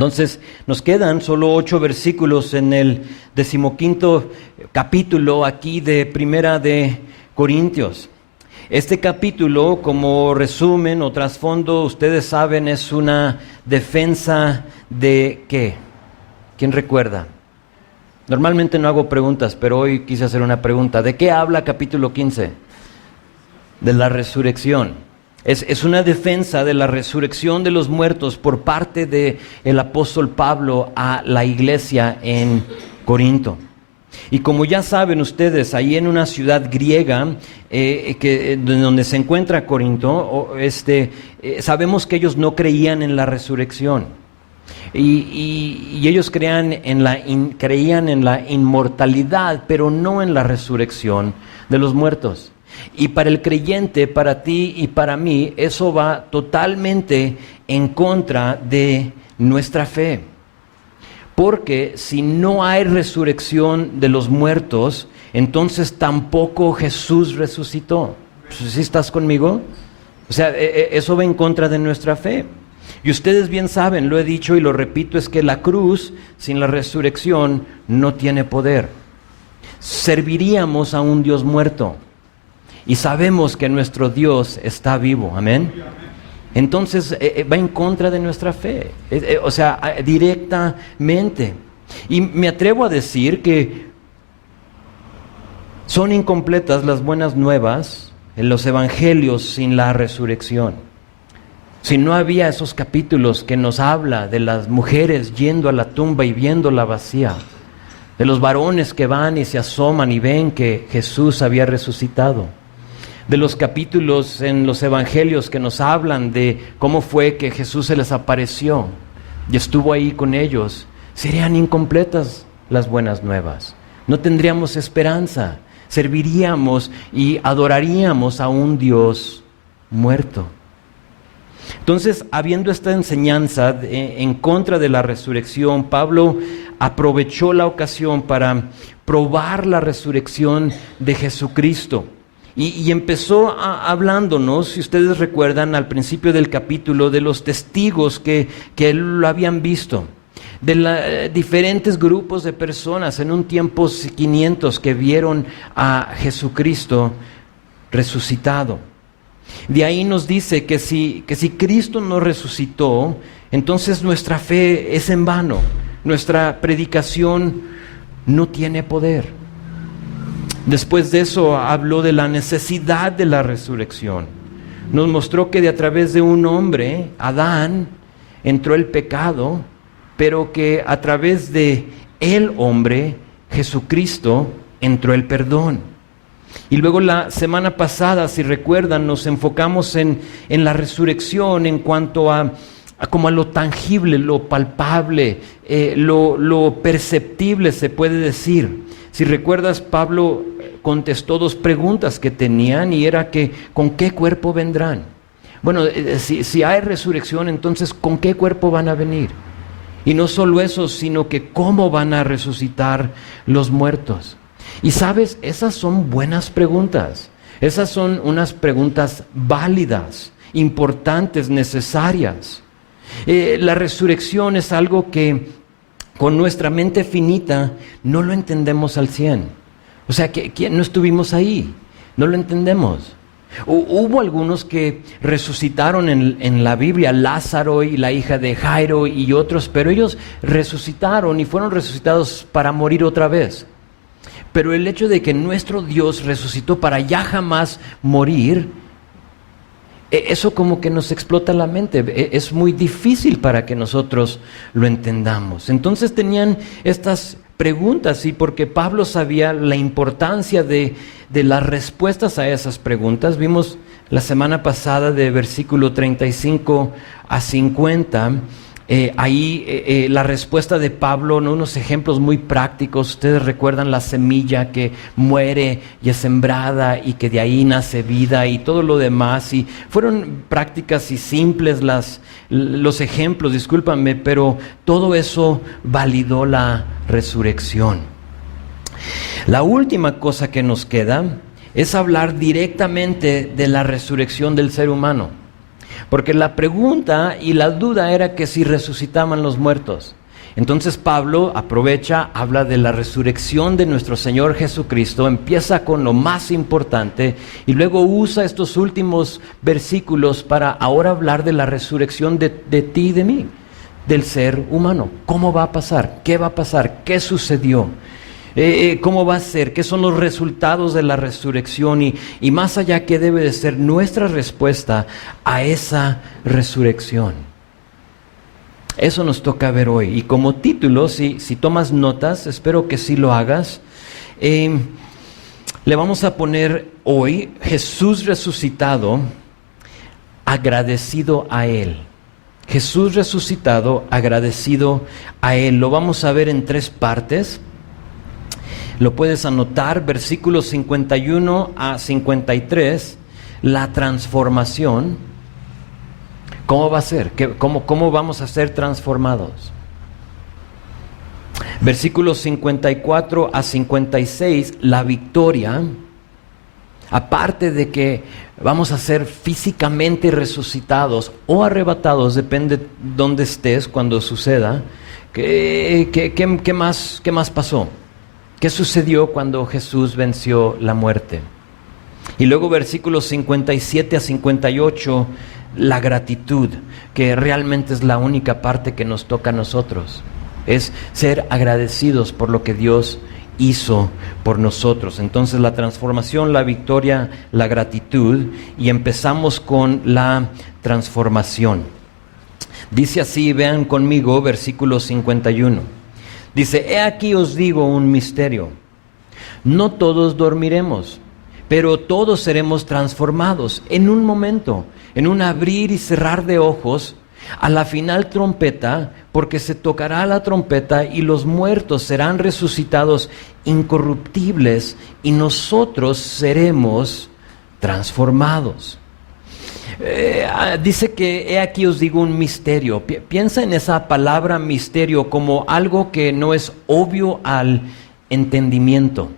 Entonces, nos quedan solo 8 versículos en el 15º capítulo aquí de Primera de Corintios. Este capítulo, como resumen o trasfondo, ustedes saben, es una defensa de ¿qué? ¿Quién recuerda? Normalmente no hago preguntas, pero hoy quise hacer una pregunta. ¿De qué habla capítulo 15? De la resurrección. Es una defensa de la resurrección de los muertos por parte del apóstol Pablo a la iglesia en Corinto. Y como ya saben ustedes, ahí en una ciudad griega donde se encuentra Corinto, sabemos que ellos no creían en la resurrección. Y ellos creían en la inmortalidad, pero no en la resurrección de los muertos. Y para el creyente, para ti y para mí, eso va totalmente en contra de nuestra fe. Porque si no hay resurrección de los muertos, entonces tampoco Jesús resucitó. ¿Sí estás conmigo? O sea, eso va en contra de nuestra fe. Y ustedes bien saben, lo he dicho y lo repito, es que la cruz sin la resurrección no tiene poder. Serviríamos a un Dios muerto. Y sabemos que nuestro Dios está vivo, amén. Entonces va en contra de nuestra fe, o sea, directamente. Y me atrevo a decir que son incompletas las buenas nuevas en los evangelios sin la resurrección. Si no había esos capítulos que nos habla de las mujeres yendo a la tumba y viéndola vacía, de los varones que van y se asoman y ven que Jesús había resucitado, de los capítulos en los evangelios que nos hablan de cómo fue que Jesús se les apareció y estuvo ahí con ellos, serían incompletas las buenas nuevas. No tendríamos esperanza, serviríamos y adoraríamos a un Dios muerto. Entonces, habiendo esta enseñanza en contra de la resurrección, Pablo aprovechó la ocasión para probar la resurrección de Jesucristo. Y empezó hablándonos, si ustedes recuerdan, al principio del capítulo, de los testigos que lo habían visto, de diferentes grupos de personas en un tiempo 500 que vieron a Jesucristo resucitado. De ahí nos dice que si Cristo no resucitó, entonces nuestra fe es en vano, nuestra predicación no tiene poder. Después de eso habló de la necesidad de la resurrección. Nos mostró que a través de un hombre, Adán, entró el pecado, pero que a través de el hombre, Jesucristo, entró el perdón. Y luego la semana pasada, si recuerdan, nos enfocamos en la resurrección en cuanto a como a lo tangible, lo palpable, lo perceptible se puede decir. Si recuerdas, Pablo contestó 2 preguntas que tenían y era que ¿con qué cuerpo vendrán? Bueno, si hay resurrección, entonces ¿con qué cuerpo van a venir? Y no solo eso, sino que ¿cómo van a resucitar los muertos? Y sabes, esas son buenas preguntas. Esas son unas preguntas válidas, importantes, necesarias. La resurrección es algo que con nuestra mente finita no lo entendemos al 100. O sea, que no estuvimos ahí, no lo entendemos. Hubo algunos que resucitaron en la Biblia, Lázaro y la hija de Jairo y otros, pero ellos resucitaron y fueron resucitados para morir otra vez. Pero el hecho de que nuestro Dios resucitó para ya jamás morir, eso como que nos explota la mente, es muy difícil para que nosotros lo entendamos. Entonces tenían estas preguntas y porque Pablo sabía la importancia de las respuestas a esas preguntas, vimos la semana pasada de versículo 35 a 50, la respuesta de Pablo, ¿no? Unos ejemplos muy prácticos. Ustedes recuerdan la semilla que muere y es sembrada y que de ahí nace vida y todo lo demás, y fueron prácticas y simples los ejemplos, discúlpame, pero todo eso validó la resurrección. La última cosa que nos queda es hablar directamente de la resurrección del ser humano. Porque la pregunta y la duda era que si resucitaban los muertos. Entonces Pablo aprovecha, habla de la resurrección de nuestro Señor Jesucristo, empieza con lo más importante y luego usa estos últimos versículos para ahora hablar de la resurrección de ti y de mí, del ser humano. ¿Cómo va a pasar? ¿Qué va a pasar? ¿Qué sucedió? ¿Cómo va a ser? ¿Qué son los resultados de la resurrección? Y más allá, ¿qué debe de ser nuestra respuesta a esa resurrección? Eso nos toca ver hoy. Y como título, si tomas notas, espero que sí lo hagas, le vamos a poner hoy Jesús resucitado, agradecido a Él. Jesús resucitado, agradecido a Él. Lo vamos a ver en 3 partes. Lo puedes anotar, versículos 51 a 53, la transformación. ¿Cómo va a ser? ¿Cómo vamos a ser transformados? Versículos 54 a 56, la victoria. Aparte de que vamos a ser físicamente resucitados o arrebatados, depende de dónde estés cuando suceda. ¿Qué más pasó? ¿Qué sucedió cuando Jesús venció la muerte? Y luego versículos 57 a 58, la gratitud, que realmente es la única parte que nos toca a nosotros. Es ser agradecidos por lo que Dios hizo por nosotros. Entonces la transformación, la victoria, la gratitud, y empezamos con la transformación. Dice así, vean conmigo, versículo 51. Dice, he aquí os digo un misterio. No todos dormiremos, pero todos seremos transformados en un momento, en un abrir y cerrar de ojos, a la final trompeta, porque se tocará la trompeta y los muertos serán resucitados incorruptibles y nosotros seremos transformados. Dice que he aquí os digo un misterio. Piensa en esa palabra misterio como algo que no es obvio al entendimiento.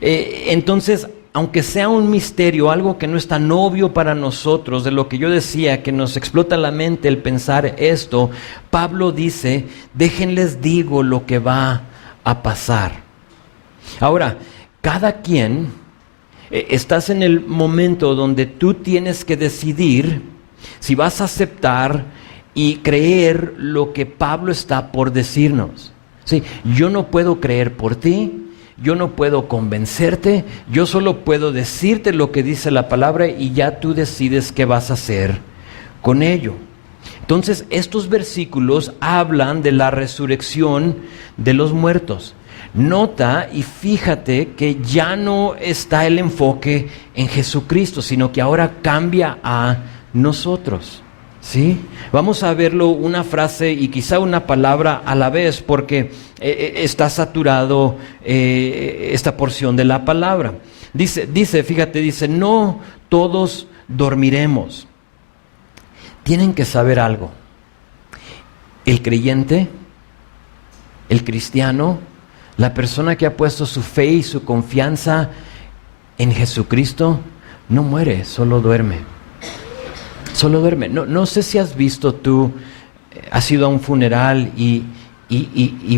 Entonces, aunque sea un misterio, algo que no es tan obvio para nosotros, de lo que yo decía, que nos explota la mente el pensar esto, Pablo dice, déjenles digo lo que va a pasar. Ahora, cada quien, estás en el momento donde tú tienes que decidir si vas a aceptar y creer lo que Pablo está por decirnos. Sí, yo no puedo creer por ti. Yo no puedo convencerte, yo solo puedo decirte lo que dice la palabra y ya tú decides qué vas a hacer con ello. Entonces, estos versículos hablan de la resurrección de los muertos. Nota y fíjate que ya no está el enfoque en Jesucristo, sino que ahora cambia a nosotros. ¿Sí? Vamos a verlo una frase y quizá una palabra a la vez porque está saturado esta porción de la palabra. Dice, no todos dormiremos. Tienen que saber algo. El creyente, el cristiano, la persona que ha puesto su fe y su confianza en Jesucristo, no muere, solo duerme. Solo duerme. No sé si has visto tú, has ido a un funeral y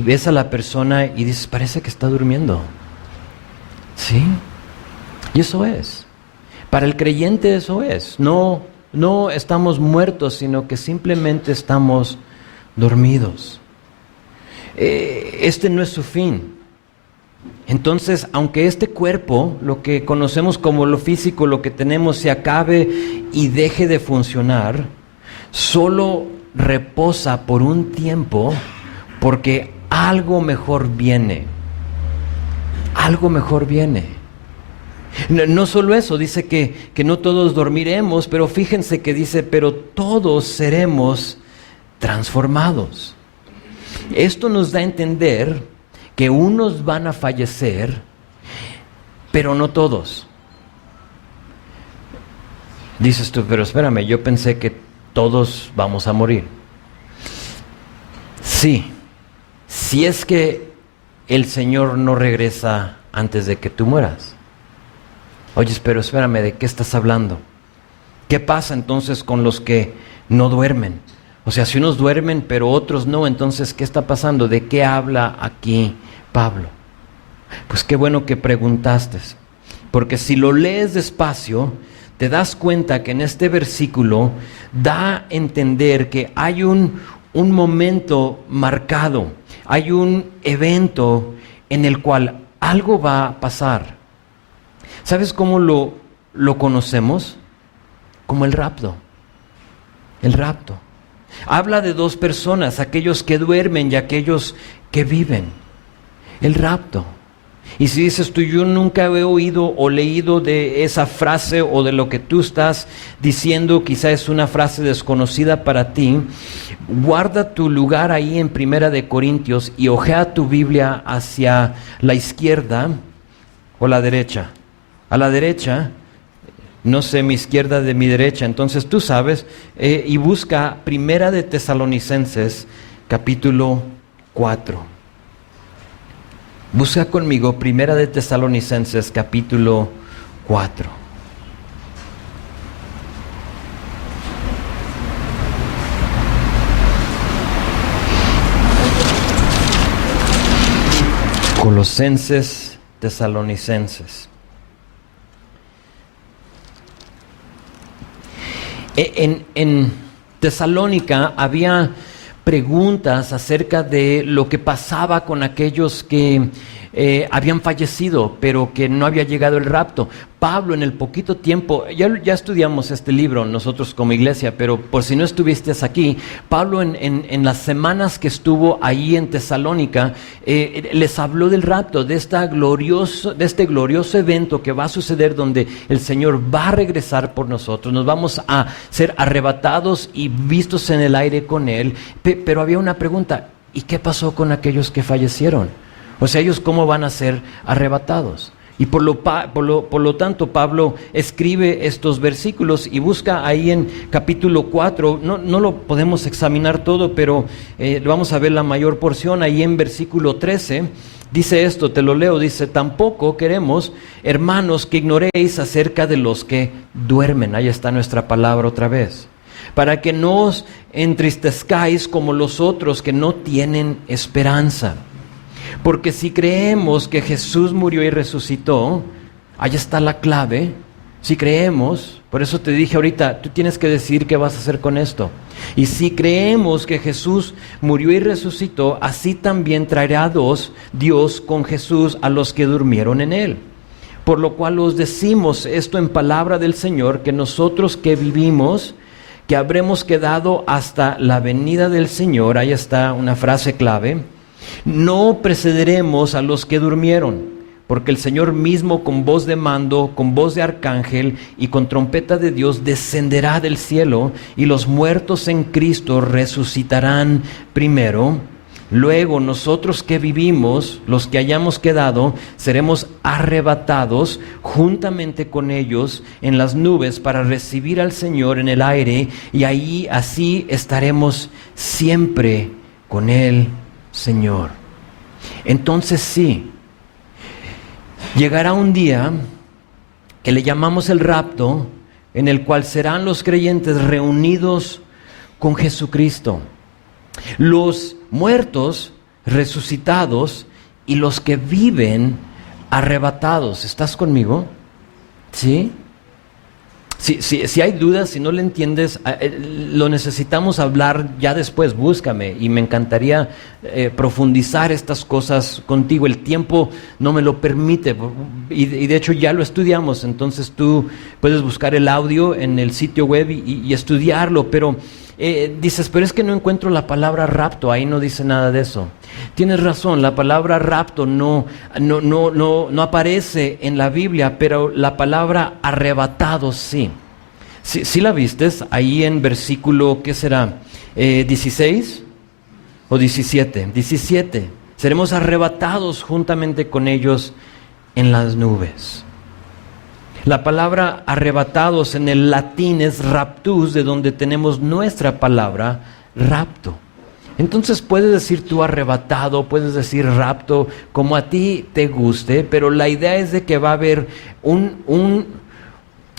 ves a la persona y dices, parece que está durmiendo. ¿Sí? Y eso es. Para el creyente eso es. No estamos muertos, sino que simplemente estamos dormidos. Este no es su fin. Entonces, aunque este cuerpo, lo que conocemos como lo físico, lo que tenemos, se acabe y deje de funcionar, solo reposa por un tiempo porque algo mejor viene. Algo mejor viene. No solo eso, dice que no todos dormiremos, pero fíjense que dice, pero todos seremos transformados. Esto nos da a entender que unos van a fallecer, pero no todos. Dices tú, pero espérame, yo pensé que todos vamos a morir. Sí, si es que el Señor no regresa antes de que tú mueras. Oye, pero espérame, ¿de qué estás hablando? ¿Qué pasa entonces con los que no duermen? O sea, si unos duermen pero otros no, entonces ¿qué está pasando? ¿De qué habla aquí Pablo? Pues qué bueno que preguntaste, porque si lo lees despacio, te das cuenta que en este versículo da a entender que hay un momento marcado, hay un evento en el cual algo va a pasar. ¿Sabes cómo lo conocemos? Como el rapto. El rapto. Habla de dos personas, aquellos que duermen y aquellos que viven. El rapto. Y si dices tú, yo nunca he oído o leído de esa frase o de lo que tú estás diciendo, quizá es una frase desconocida para ti, guarda tu lugar ahí en Primera de Corintios y hojea tu Biblia hacia la izquierda o la derecha. A la derecha, no sé mi izquierda de mi derecha, entonces tú sabes, y busca Primera de Tesalonicenses, capítulo 4. Busca conmigo Primera de Tesalonicenses, capítulo 4. Colosenses, Tesalonicenses. En Tesalónica había preguntas acerca de lo que pasaba con aquellos que habían fallecido, pero que no había llegado el rapto. Pablo, en el poquito tiempo, ya estudiamos este libro nosotros como iglesia, pero por si no estuviste aquí, Pablo en las semanas que estuvo ahí en Tesalónica, les habló del rapto, de este glorioso evento que va a suceder, donde el Señor va a regresar por nosotros, nos vamos a ser arrebatados y vistos en el aire con Él. Pero había una pregunta: ¿y qué pasó con aquellos que fallecieron? O sea, ¿ellos cómo van a ser arrebatados? Y por lo tanto, Pablo escribe estos versículos y busca ahí en capítulo 4, no lo podemos examinar todo, pero vamos a ver la mayor porción. Ahí en versículo 13, dice esto, te lo leo, dice: tampoco queremos, hermanos, que ignoréis acerca de los que duermen. Ahí está nuestra palabra otra vez. Para que no os entristezcáis como los otros que no tienen esperanza. Porque si creemos que Jesús murió y resucitó, ahí está la clave. Si creemos, por eso te dije ahorita, tú tienes que decidir qué vas a hacer con esto. Y si creemos que Jesús murió y resucitó, así también traerá Dios con Jesús a los que durmieron en Él. Por lo cual os decimos esto en palabra del Señor, que nosotros que vivimos, que habremos quedado hasta la venida del Señor, ahí está una frase clave, no precederemos a los que durmieron, porque el Señor mismo con voz de mando, con voz de arcángel y con trompeta de Dios descenderá del cielo, y los muertos en Cristo resucitarán primero. Luego nosotros que vivimos, los que hayamos quedado, seremos arrebatados juntamente con ellos en las nubes para recibir al Señor en el aire, y ahí así estaremos siempre con Él, Señor. Entonces sí, llegará un día que le llamamos el rapto, en el cual serán los creyentes reunidos con Jesucristo. Los muertos resucitados y los que viven arrebatados. ¿Estás conmigo? ¿Sí? Si hay dudas, si no le entiendes, lo necesitamos hablar ya después, búscame, y me encantaría profundizar estas cosas contigo. El tiempo no me lo permite, y de hecho ya lo estudiamos, entonces tú puedes buscar el audio en el sitio web y estudiarlo, pero dices, pero es que no encuentro la palabra rapto, ahí no dice nada de eso. Tienes razón, la palabra rapto no aparece en la Biblia, pero la palabra arrebatado sí. ¿Sí la vistes? Ahí en versículo, ¿qué será? 16 o 17. 17. Seremos arrebatados juntamente con ellos en las nubes. La palabra arrebatados en el latín es raptus, de donde tenemos nuestra palabra rapto. Entonces puedes decir tú arrebatado, puedes decir rapto, como a ti te guste, pero la idea es de que va a haber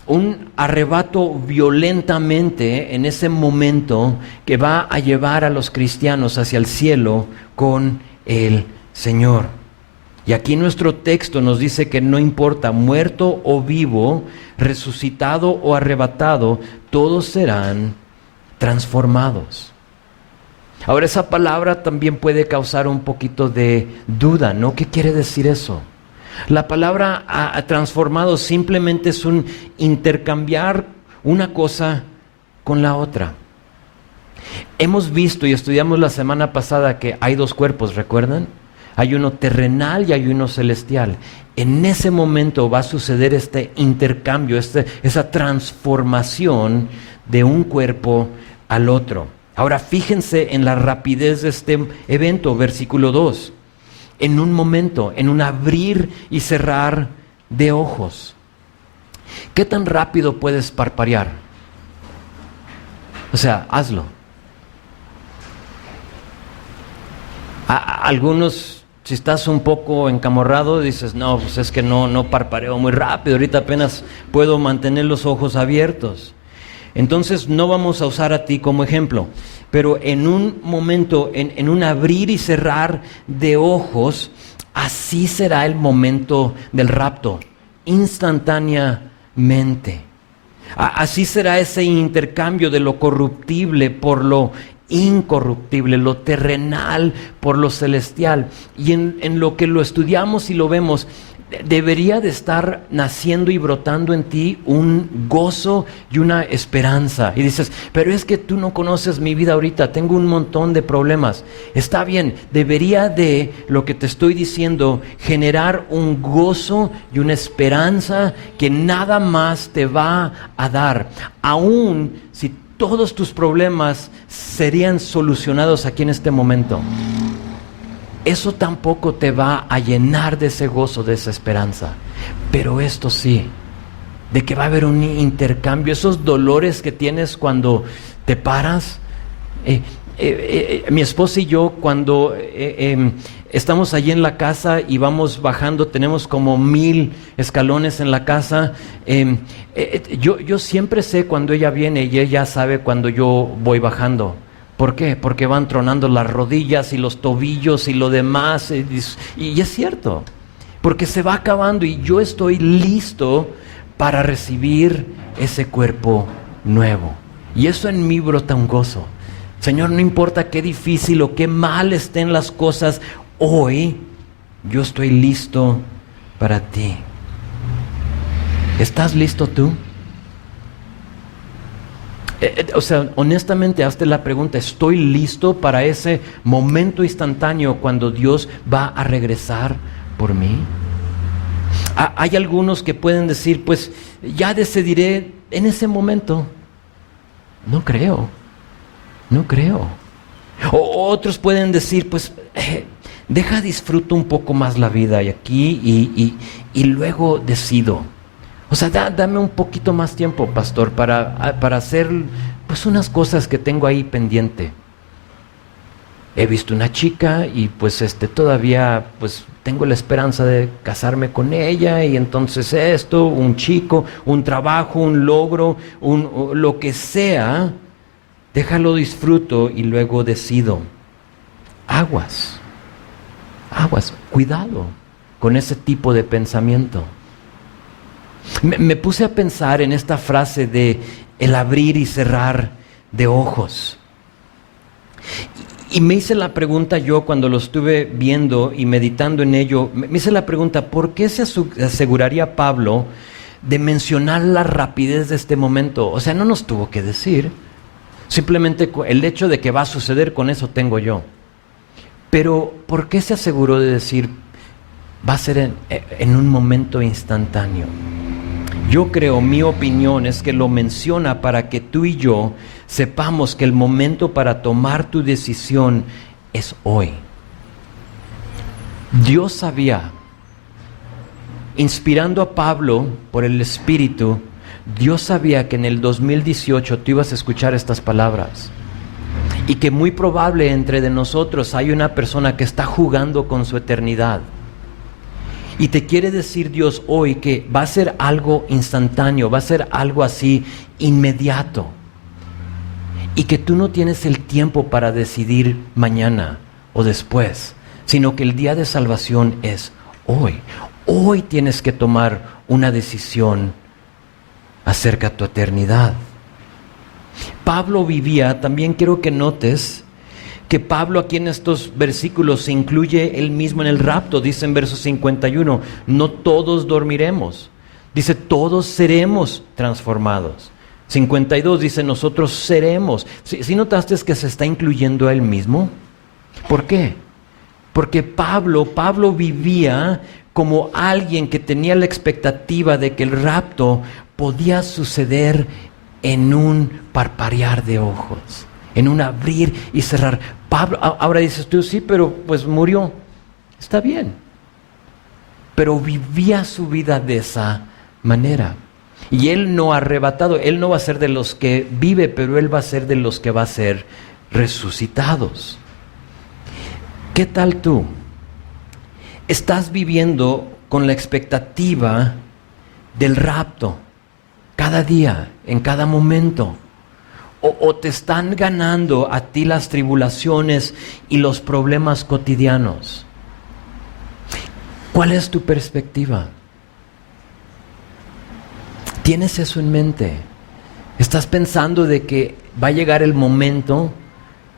un arrebato violentamente en ese momento que va a llevar a los cristianos hacia el cielo con el Señor. Y aquí nuestro texto nos dice que no importa muerto o vivo, resucitado o arrebatado, todos serán transformados. Ahora, esa palabra también puede causar un poquito de duda, ¿no? ¿Qué quiere decir eso? La palabra transformado simplemente es un intercambiar una cosa con la otra. Hemos visto y estudiamos la semana pasada que hay dos cuerpos, ¿recuerdan? Hay uno terrenal y hay uno celestial. En ese momento va a suceder este intercambio, esa transformación de un cuerpo al otro. Ahora fíjense en la rapidez de este evento, versículo 2. En un momento, en un abrir y cerrar de ojos. ¿Qué tan rápido puedes parpadear? O sea, hazlo. Algunos, si estás un poco encamorrado, dices, no, pues es que no parpadeo muy rápido, ahorita apenas puedo mantener los ojos abiertos. Entonces no vamos a usar a ti como ejemplo, pero en un momento, en un abrir y cerrar de ojos, así será el momento del rapto, instantáneamente. Así será ese intercambio de lo corruptible por lo incorruptible, lo terrenal por lo celestial. Y en lo que lo estudiamos y lo vemos, debería de estar naciendo y brotando en ti un gozo y una esperanza. Y dices, pero es que tú no conoces mi vida ahorita, tengo un montón de problemas. Está bien, debería de, lo que te estoy diciendo, generar un gozo y una esperanza que nada más te va a dar. Aún si todos tus problemas serían solucionados aquí en este momento, eso tampoco te va a llenar de ese gozo, de esa esperanza. Pero esto sí, de que va a haber un intercambio, esos dolores que tienes cuando te paras. Mi esposa y yo, cuando estamos allí en la casa y vamos bajando, tenemos como 1000 escalones en la casa. Yo siempre sé cuando ella viene y ella sabe cuando yo voy bajando. ¿Por qué? Porque van tronando las rodillas y los tobillos y lo demás. Y es cierto, porque se va acabando y yo estoy listo para recibir ese cuerpo nuevo. Y eso en mí brota un gozo. Señor, no importa qué difícil o qué mal estén las cosas, hoy yo estoy listo para ti. ¿Estás listo tú? O sea, honestamente, hazte la pregunta, ¿estoy listo para ese momento instantáneo cuando Dios va a regresar por mí? Hay algunos que pueden decir, pues ya decidiré en ese momento. No creo. O otros pueden decir, pues disfruto un poco más la vida y aquí y luego decido. O sea, dame un poquito más tiempo, pastor, para hacer pues unas cosas que tengo ahí pendiente. He visto una chica y pues todavía pues tengo la esperanza de casarme con ella, y entonces esto, un chico, un trabajo, un logro, lo que sea, déjalo disfruto y luego decido. Aguas, cuidado con ese tipo de pensamiento. Me puse a pensar en esta frase de el abrir y cerrar de ojos. Y me hice la pregunta yo cuando lo estuve viendo y meditando en ello, me hice la pregunta, ¿por qué se aseguraría Pablo de mencionar la rapidez de este momento? O sea, no nos tuvo que decir, simplemente el hecho de que va a suceder, con eso tengo yo. Pero ¿por qué se aseguró de decir, va a ser en un momento instantáneo? Yo creo, mi opinión es que lo menciona para que tú y yo sepamos que el momento para tomar tu decisión es hoy. Dios sabía, inspirando a Pablo por el Espíritu, Dios sabía que en el 2018 tú ibas a escuchar estas palabras. Y que muy probable entre de nosotros hay una persona que está jugando con su eternidad. Y te quiere decir Dios hoy que va a ser algo instantáneo, va a ser algo así inmediato. Y que tú no tienes el tiempo para decidir mañana o después, sino que el día de salvación es hoy. Hoy tienes que tomar una decisión acerca de tu eternidad. Pablo vivía, también quiero que notes que Pablo aquí en estos versículos se incluye él mismo en el rapto. Dice en verso 51, no todos dormiremos. Dice, todos seremos transformados. 52 dice, nosotros seremos. ¿Sí notaste que se está incluyendo a él mismo? ¿Por qué? Porque Pablo vivía como alguien que tenía la expectativa de que el rapto podía suceder en un parpadear de ojos, en un abrir y cerrar. Pablo, ahora dices tú, sí, pero pues murió. Está bien. Pero vivía su vida de esa manera. Y él no ha arrebatado, él no va a ser de los que vive, pero él va a ser de los que va a ser resucitados. ¿Qué tal tú? ¿Estás viviendo con la expectativa del rapto cada día, en cada momento? ¿O te están ganando a ti las tribulaciones y los problemas cotidianos? ¿Cuál es tu perspectiva? ¿Tienes eso en mente? ¿Estás pensando de que va a llegar el momento,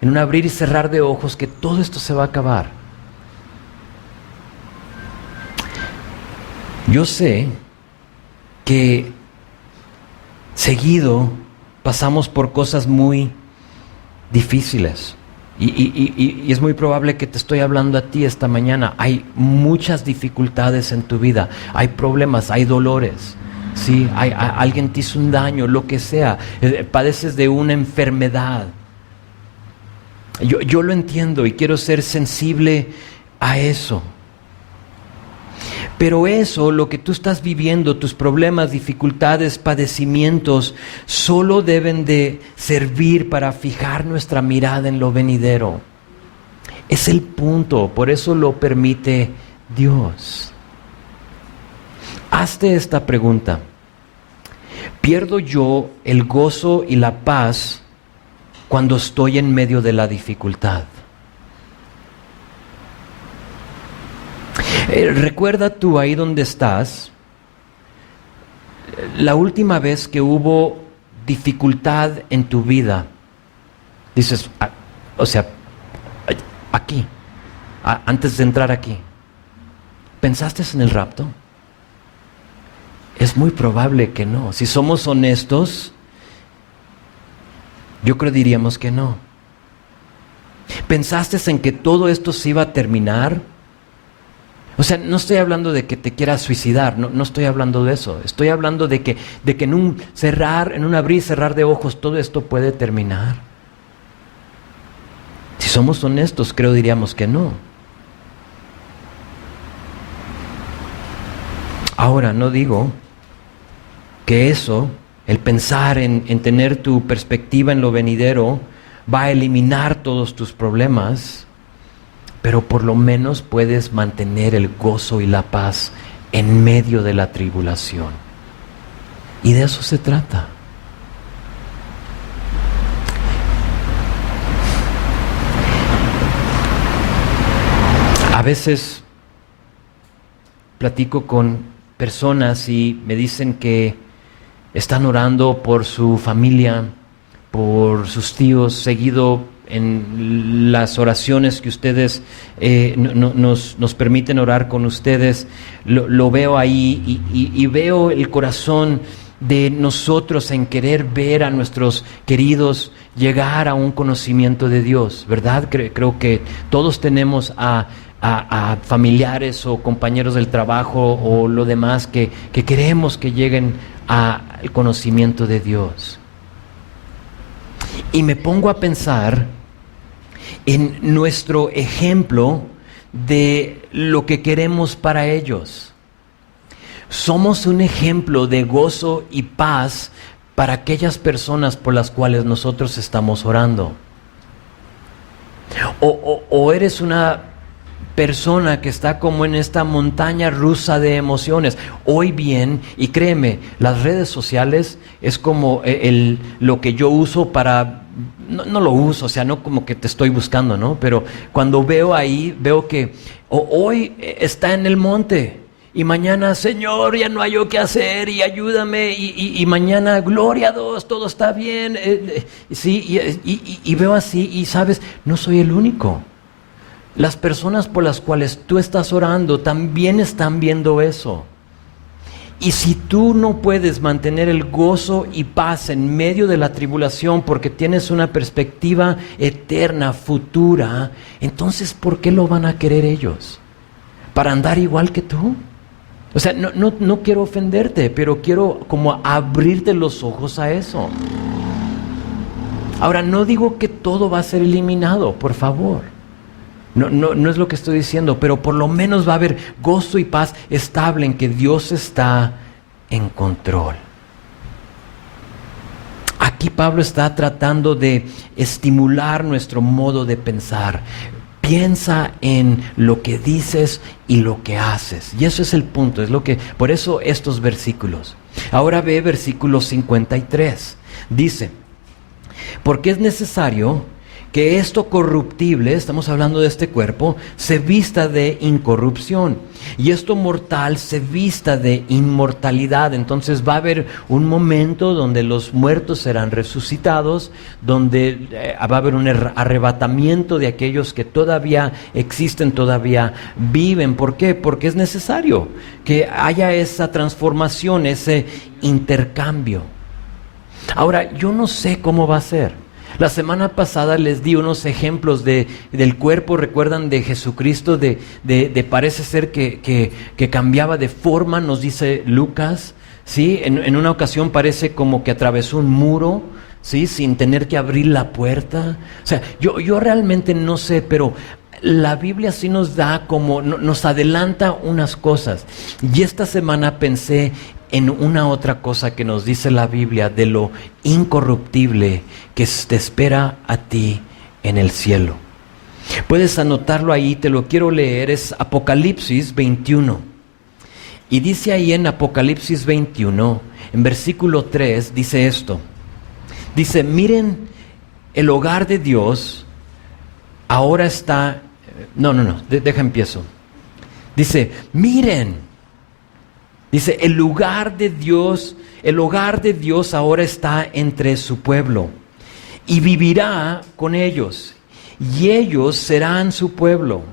en un abrir y cerrar de ojos, que todo esto se va a acabar? Yo sé que seguido pasamos por cosas muy difíciles y es muy probable que te estoy hablando a ti esta mañana. Hay muchas dificultades en tu vida, hay problemas, hay dolores. Sí, alguien te hizo un daño, lo que sea, padeces de una enfermedad. Yo lo entiendo y quiero ser sensible a eso. Pero eso, lo que tú estás viviendo, tus problemas, dificultades, padecimientos, solo deben de servir para fijar nuestra mirada en lo venidero. Es el punto, por eso lo permite Dios. Hazte esta pregunta: ¿pierdo yo el gozo y la paz cuando estoy en medio de la dificultad? Recuerda tú ahí donde estás, la última vez que hubo dificultad en tu vida. Dices, aquí, antes de entrar aquí, ¿pensaste en el rapto? Es muy probable que no. Si somos honestos, yo creo diríamos que no. ¿Pensaste en que todo esto se iba a terminar? O sea, no estoy hablando de que te quieras suicidar, no estoy hablando de eso. Estoy hablando de que en un abrir y cerrar de ojos todo esto puede terminar. Si somos honestos, creo diríamos que no. Ahora, no digo que eso, el pensar en tener tu perspectiva en lo venidero, va a eliminar todos tus problemas, pero por lo menos puedes mantener el gozo y la paz en medio de la tribulación. Y de eso se trata. A veces platico con personas y me dicen que están orando por su familia, por sus tíos, seguido en las oraciones que ustedes nos permiten orar con ustedes. Lo veo ahí y veo el corazón de nosotros en querer ver a nuestros queridos llegar a un conocimiento de Dios, ¿verdad? Creo que todos tenemos a familiares o compañeros del trabajo o lo demás que queremos que lleguen al conocimiento de Dios. Y me pongo a pensar en nuestro ejemplo de lo que queremos para ellos. Somos un ejemplo de gozo y paz para aquellas personas por las cuales nosotros estamos orando. O eres una persona que está como en esta montaña rusa de emociones. Hoy bien, y créeme, las redes sociales es como lo que yo uso para... No lo uso, o sea, no como que te estoy buscando, ¿no? Pero cuando veo ahí, veo que hoy está en el monte y mañana, Señor, ya no hay yo qué hacer y ayúdame y mañana, gloria a Dios, todo está bien. Sí, y veo así y sabes, no soy el único. Las personas por las cuales tú estás orando también están viendo eso. Y si tú no puedes mantener el gozo y paz en medio de la tribulación porque tienes una perspectiva eterna, futura, entonces ¿por qué lo van a querer ellos? ¿Para andar igual que tú? O sea, no quiero ofenderte, pero quiero como abrirte los ojos a eso. Ahora, no digo que todo va a ser eliminado, por favor. No es lo que estoy diciendo, pero por lo menos va a haber gozo y paz estable en que Dios está en control. Aquí Pablo está tratando de estimular nuestro modo de pensar. Piensa en lo que dices y lo que haces. Y eso es el punto, por eso estos versículos. Ahora ve versículo 53. Dice, porque es necesario que esto corruptible, estamos hablando de este cuerpo, se vista de incorrupción y esto mortal se vista de inmortalidad. Entonces va a haber un momento donde los muertos serán resucitados, donde va a haber un arrebatamiento de aquellos que todavía existen, todavía viven. ¿Por qué? Porque es necesario que haya esa transformación, ese intercambio. Ahora, yo no sé cómo va a ser. La semana pasada les di unos ejemplos del cuerpo, recuerdan, de Jesucristo, parece ser que cambiaba de forma, nos dice Lucas, ¿sí? En una ocasión parece como que atravesó un muro, ¿sí? Sin tener que abrir la puerta. O sea, yo realmente no sé, pero la Biblia sí nos da como, nos adelanta unas cosas. Y esta semana pensé en una otra cosa que nos dice la Biblia de lo incorruptible que te espera a ti en el cielo. Puedes anotarlo ahí, te lo quiero leer, es Apocalipsis 21. Y dice ahí en Apocalipsis 21, en versículo 3, dice esto. Dice, miren, el hogar de Dios ahora está... deja empiezo. Dice, miren. Dice, el hogar de Dios ahora está entre su pueblo y vivirá con ellos y ellos serán su pueblo.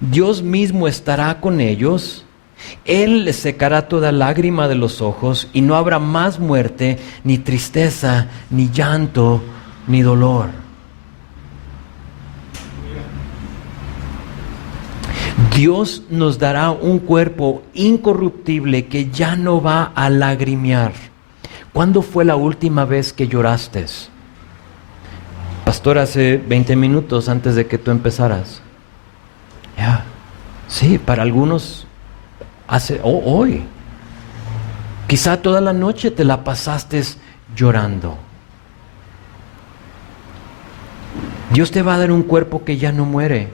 Dios mismo estará con ellos. Él les secará toda lágrima de los ojos y no habrá más muerte, ni tristeza, ni llanto, ni dolor. Dios nos dará un cuerpo incorruptible que ya no va a lagrimear. ¿Cuándo fue la última vez que lloraste? Pastor, hace 20 minutos antes de que tú empezaras. Ya. Sí, para algunos hoy. Quizá toda la noche te la pasaste llorando. Dios te va a dar un cuerpo que ya no muere.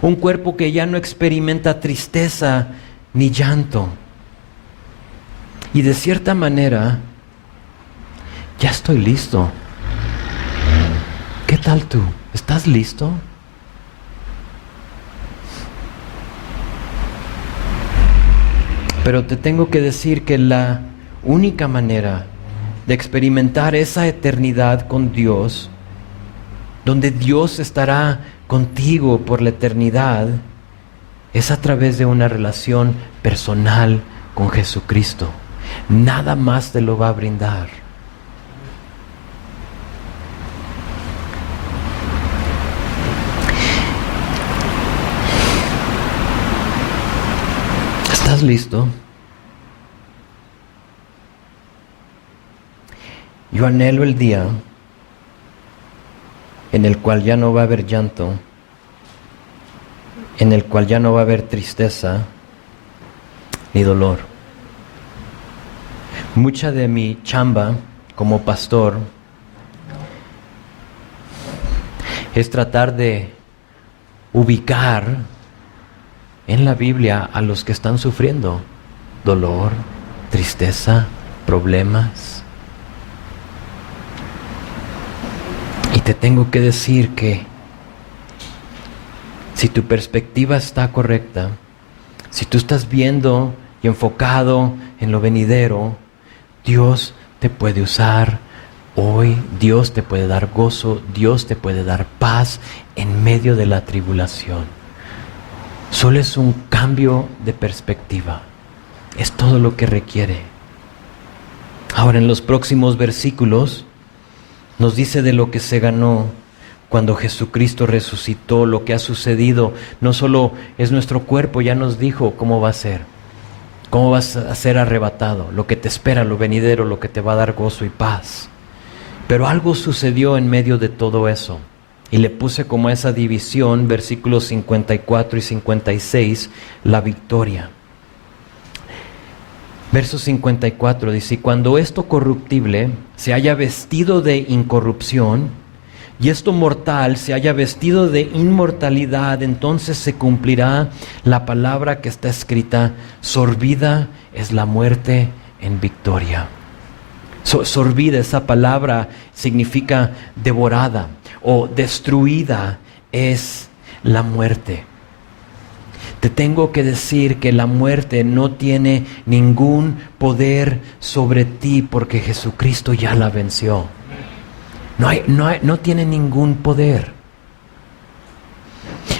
Un cuerpo que ya no experimenta tristeza ni llanto. Y de cierta manera, ya estoy listo. ¿Qué tal tú? ¿Estás listo? Pero te tengo que decir que la única manera de experimentar esa eternidad con Dios, donde Dios estará contigo por la eternidad, es a través de una relación personal con Jesucristo. Nada más te lo va a brindar. ¿Estás listo? Yo anhelo el día en el cual ya no va a haber llanto, en el cual ya no va a haber tristeza ni dolor. Mucha de mi chamba como pastor es tratar de ubicar en la Biblia a los que están sufriendo dolor, tristeza, problemas. Y te tengo que decir que si tu perspectiva está correcta, si tú estás viendo y enfocado en lo venidero, Dios te puede usar hoy, Dios te puede dar gozo, Dios te puede dar paz en medio de la tribulación. Solo es un cambio de perspectiva. Es todo lo que requiere. Ahora, en los próximos versículos nos dice de lo que se ganó cuando Jesucristo resucitó, lo que ha sucedido. No solo es nuestro cuerpo, ya nos dijo cómo va a ser. Cómo vas a ser arrebatado, lo que te espera, lo venidero, lo que te va a dar gozo y paz. Pero algo sucedió en medio de todo eso. Y le puse como esa división, versículos 54 y 56, la victoria. Verso 54 dice: y cuando esto corruptible se haya vestido de incorrupción, y esto mortal se haya vestido de inmortalidad, entonces se cumplirá la palabra que está escrita: sorbida es la muerte en victoria. Sorbida, esa palabra significa devorada o destruida es la muerte. Te tengo que decir que la muerte no tiene ningún poder sobre ti porque Jesucristo ya la venció. No tiene ningún poder.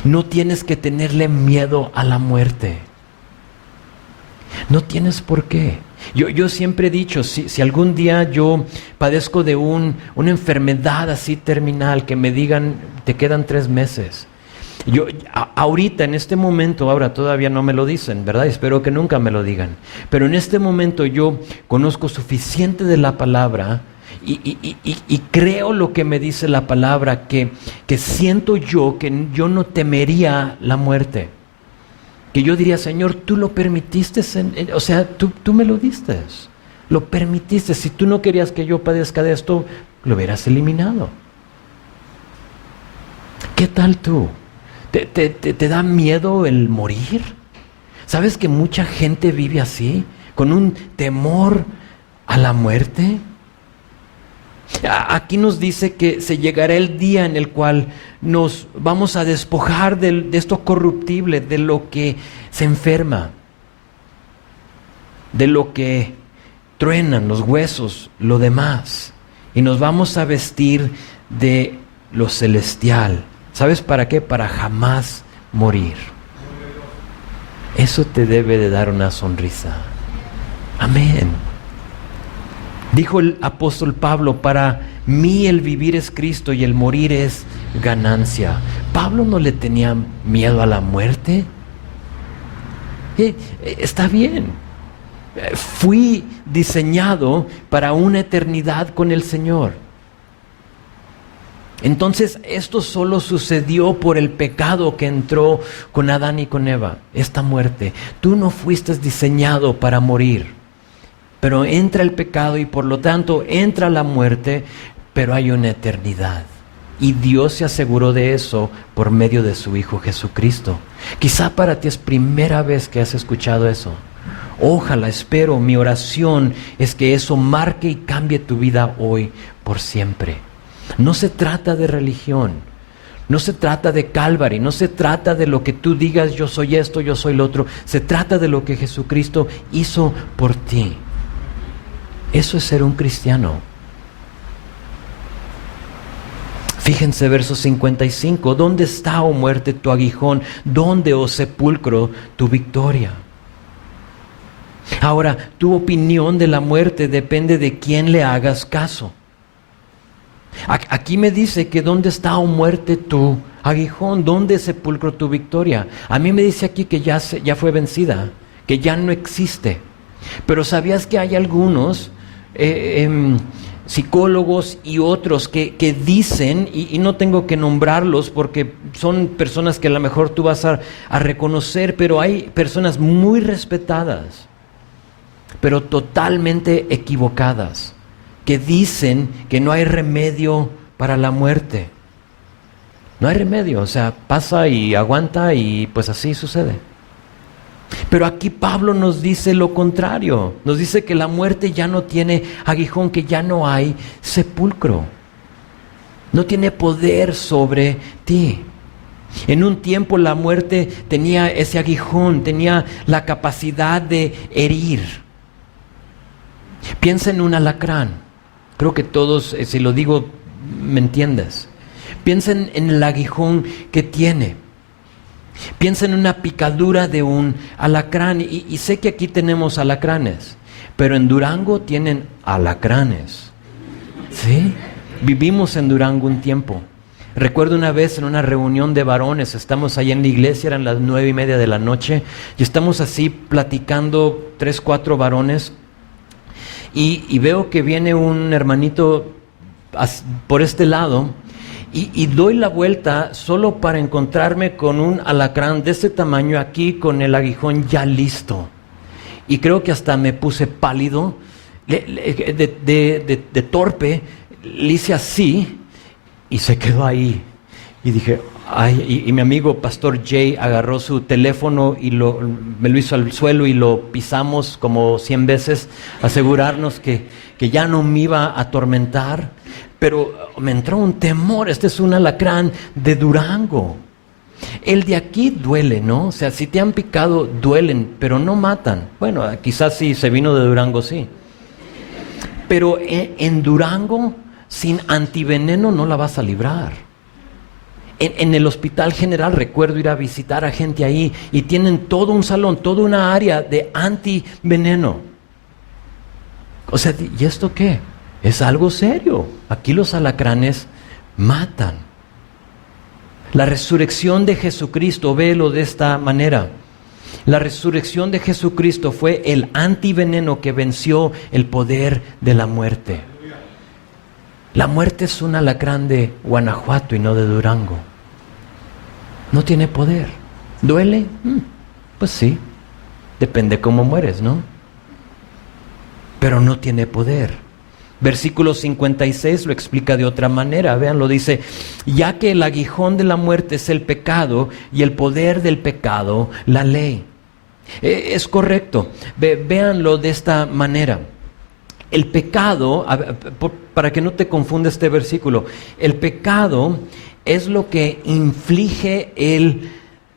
No tienes que tenerle miedo a la muerte. No tienes por qué. Yo siempre he dicho, si algún día yo padezco de una enfermedad así terminal, que me digan, te quedan 3 meses. Ahorita, en este momento, ahora todavía no me lo dicen, ¿verdad? Espero que nunca me lo digan. Pero en este momento yo conozco suficiente de la palabra y creo lo que me dice la palabra, que siento yo que yo no temería la muerte. Que yo diría: Señor, tú lo permitiste, o sea, tú me lo diste, lo permitiste. Si tú no querías que yo padezca de esto, lo hubieras eliminado. ¿Qué tal tú? ¿Te da miedo el morir? ¿Sabes que mucha gente vive así, con un temor a la muerte? Aquí nos dice que se llegará el día en el cual nos vamos a despojar de esto corruptible, de lo que se enferma, de lo que truenan los huesos, lo demás, y nos vamos a vestir de lo celestial. ¿Sabes para qué? Para jamás morir. Eso te debe de dar una sonrisa. Amén. Dijo el apóstol Pablo: para mí el vivir es Cristo y el morir es ganancia. Pablo no le tenía miedo a la muerte. Está bien. Fui diseñado para una eternidad con el Señor. Entonces, esto solo sucedió por el pecado que entró con Adán y con Eva, esta muerte. Tú no fuiste diseñado para morir. Pero entra el pecado y por lo tanto entra la muerte, pero hay una eternidad. Y Dios se aseguró de eso por medio de su Hijo Jesucristo. Quizá para ti es primera vez que has escuchado eso. Ojalá, espero, mi oración es que eso marque y cambie tu vida hoy por siempre. No se trata de religión. No se trata de Calvary, no se trata de lo que tú digas: yo soy esto, yo soy lo otro. Se trata de lo que Jesucristo hizo por ti. Eso es ser un cristiano. Fíjense verso 55. ¿Dónde está, oh muerte, tu aguijón? ¿Dónde, oh sepulcro, tu victoria? Ahora, tu opinión de la muerte depende de quién le hagas caso. Aquí me dice que ¿dónde está, oh muerte, tu aguijón? ¿Dónde, sepulcro, tu victoria? A mí me dice aquí que ya fue vencida, que ya no existe. Pero ¿sabías que hay algunos psicólogos y otros que dicen, y no tengo que nombrarlos porque son personas que a lo mejor tú vas a reconocer, pero hay personas muy respetadas, pero totalmente equivocadas, que dicen que no hay remedio para la muerte? No hay remedio, o sea, pasa y aguanta y pues así sucede. Pero aquí Pablo nos dice lo contrario. Nos dice que la muerte ya no tiene aguijón, que ya no hay sepulcro. No tiene poder sobre ti. En un tiempo la muerte tenía ese aguijón, tenía la capacidad de herir. Piensa en un alacrán. Creo que todos, si lo digo, me entiendes. Piensa en el aguijón que tiene. Piensa en una picadura de un alacrán. Y sé que aquí tenemos alacranes, pero en Durango tienen alacranes. ¿Sí? Vivimos en Durango un tiempo. Recuerdo una vez en una reunión de varones, estamos ahí en la iglesia, eran las 9:30 de la noche, y estamos así platicando 3, 4 varones, y veo que viene un hermanito por este lado, y doy la vuelta solo para encontrarme con un alacrán de este tamaño aquí, con el aguijón ya listo. Y creo que hasta me puse pálido, de torpe, le hice así, y se quedó ahí. Y dije, ay, y mi amigo Pastor Jay agarró su teléfono y me lo hizo al suelo y lo pisamos como 100 veces, asegurarnos que ya no me iba a atormentar. Pero me entró un temor. Este es un alacrán de Durango. El de aquí duele, ¿no? O sea, si te han picado, duelen, pero no matan. Bueno, quizás si se vino de Durango, sí. Pero en Durango, sin antiveneno no la vas a librar. En el Hospital General recuerdo ir a visitar a gente ahí y tienen todo un salón, toda una área de antiveneno. O sea, ¿y esto qué? Es algo serio. Aquí los alacranes matan. La resurrección de Jesucristo, véelo de esta manera. La resurrección de Jesucristo fue el antiveneno que venció el poder de la muerte. La muerte es un alacrán de Guanajuato y no de Durango. No tiene poder. ¿Duele? Pues sí. Depende cómo mueres, ¿no? Pero no tiene poder. Versículo 56 lo explica de otra manera. Vean, lo dice: ya que el aguijón de la muerte es el pecado y el poder del pecado, la ley. Es correcto. Véanlo de esta manera. El pecado, para que no te confunda este versículo, el pecado es lo que inflige el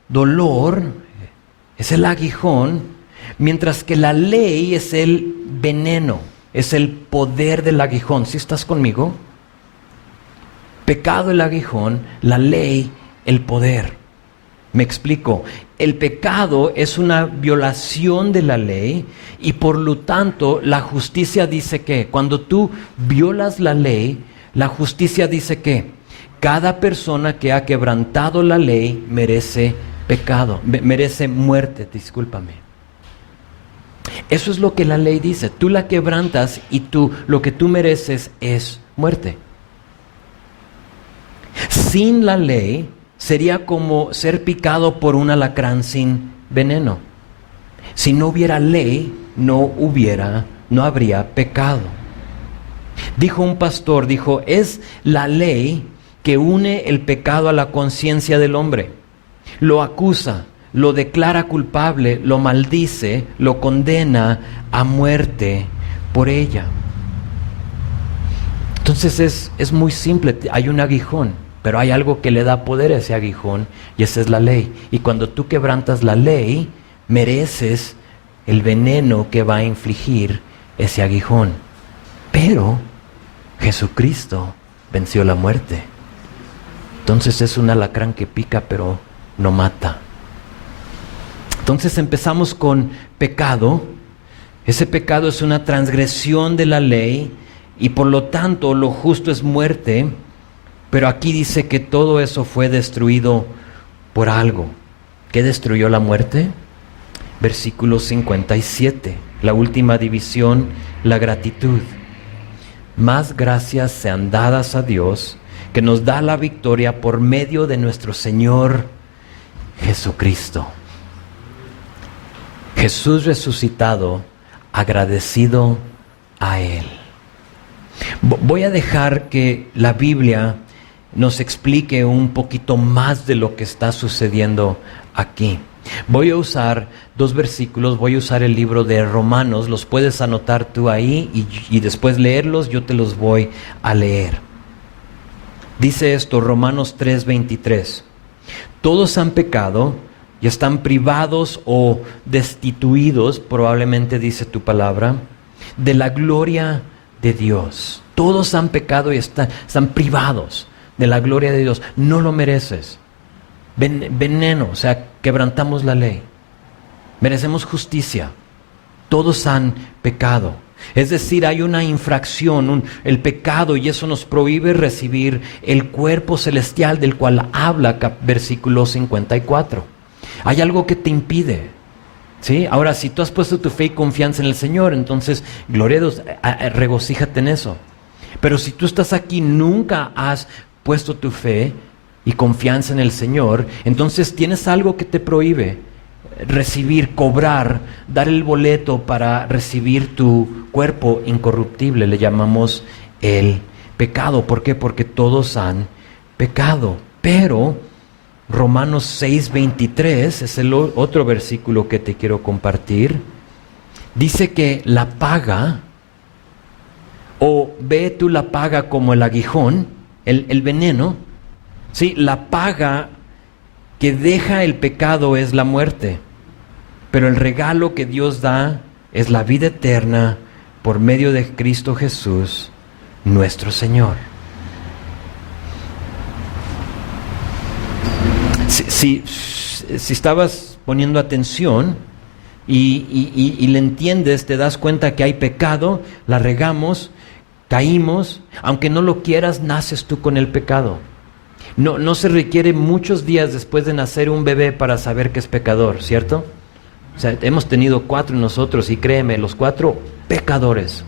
dolor, es el aguijón, mientras que la ley es el veneno, es el poder del aguijón. ¿Sí estás conmigo? Pecado, el aguijón; la ley, el poder. Me explico. El pecado es una violación de la ley y por lo tanto la justicia dice que cuando tú violas la ley, la justicia dice que cada persona que ha quebrantado la ley merece pecado, merece muerte, discúlpame. Eso es lo que la ley dice. Tú la quebrantas y lo que tú mereces es muerte. Sin la ley sería como ser picado por un alacrán sin veneno. Si no hubiera ley, no habría pecado. Dijo un pastor, es la ley que une el pecado a la conciencia del hombre. Lo acusa, lo declara culpable, lo maldice, lo condena a muerte por ella. Entonces es muy simple. Hay un aguijón, pero hay algo que le da poder a ese aguijón, y esa es la ley. Y cuando tú quebrantas la ley, mereces el veneno que va a infligir ese aguijón. Pero Jesucristo venció la muerte. Entonces es un alacrán que pica, pero no mata. Entonces empezamos con pecado. Ese pecado es una transgresión de la ley y por lo tanto lo justo es muerte. Pero aquí dice que todo eso fue destruido por algo. ¿Qué destruyó la muerte? Versículo 57, la última división, la gratitud. Más gracias sean dadas a Dios, que nos da la victoria por medio de nuestro Señor Jesucristo. Jesús resucitado, agradecido a Él. Voy a dejar que la Biblia nos explique un poquito más de lo que está sucediendo aquí. Voy a usar 2 versículos, voy a usar el libro de Romanos, los puedes anotar tú ahí y después leerlos, yo te los voy a leer. Dice esto, Romanos 3:23. Todos han pecado y están privados o destituidos, probablemente dice tu palabra, de la gloria de Dios. Todos han pecado y están privados de la gloria de Dios. No lo mereces. Veneno, o sea, quebrantamos la ley. Merecemos justicia. Todos han pecado. Es decir, hay una infracción, el pecado, y eso nos prohíbe recibir el cuerpo celestial del cual habla versículo 54. Hay algo que te impide. ¿Sí? Ahora, si tú has puesto tu fe y confianza en el Señor, entonces, gloria a Dios, regocíjate en eso. Pero si tú estás aquí, nunca has puesto tu fe y confianza en el Señor, entonces tienes algo que te prohíbe recibir, cobrar, dar el boleto para recibir tu cuerpo incorruptible. Le llamamos el pecado. ¿Por qué? Porque todos han pecado. Pero Romanos 6:23 es el otro versículo que te quiero compartir. Dice que la paga, o ve tú la paga como el aguijón, el veneno, ¿sí? La paga que deja el pecado es la muerte, pero el regalo que Dios da es la vida eterna por medio de Cristo Jesús, nuestro Señor. Si estabas poniendo atención y le entiendes, te das cuenta que hay pecado, la regamos, caímos, aunque no lo quieras, naces tú con el pecado. No se requiere muchos días después de nacer un bebé para saber que es pecador, ¿cierto? O sea, hemos tenido 4 nosotros y créeme, los 4 pecadores.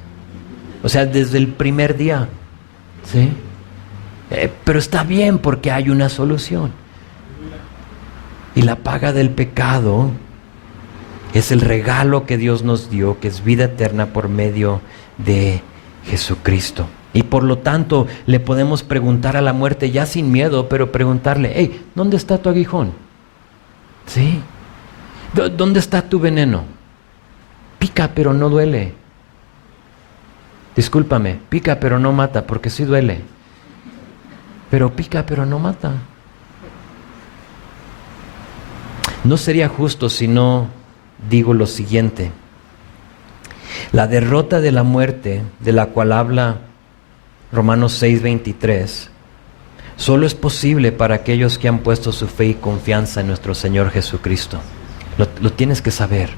O sea, desde el primer día, ¿sí? Pero está bien porque hay una solución. Y la paga del pecado es el regalo que Dios nos dio, que es vida eterna por medio de Jesucristo. Y por lo tanto le podemos preguntar a la muerte ya sin miedo, pero preguntarle, hey, ¿dónde está tu aguijón? ¿Sí? ¿Dónde está tu veneno? Pica pero no duele. Discúlpame, pica pero no mata, porque sí duele. Pero pica pero no mata. No sería justo si no digo lo siguiente. La derrota de la muerte, de la cual habla Romanos 6:23, solo es posible para aquellos que han puesto su fe y confianza en nuestro Señor Jesucristo. Lo tienes que saber.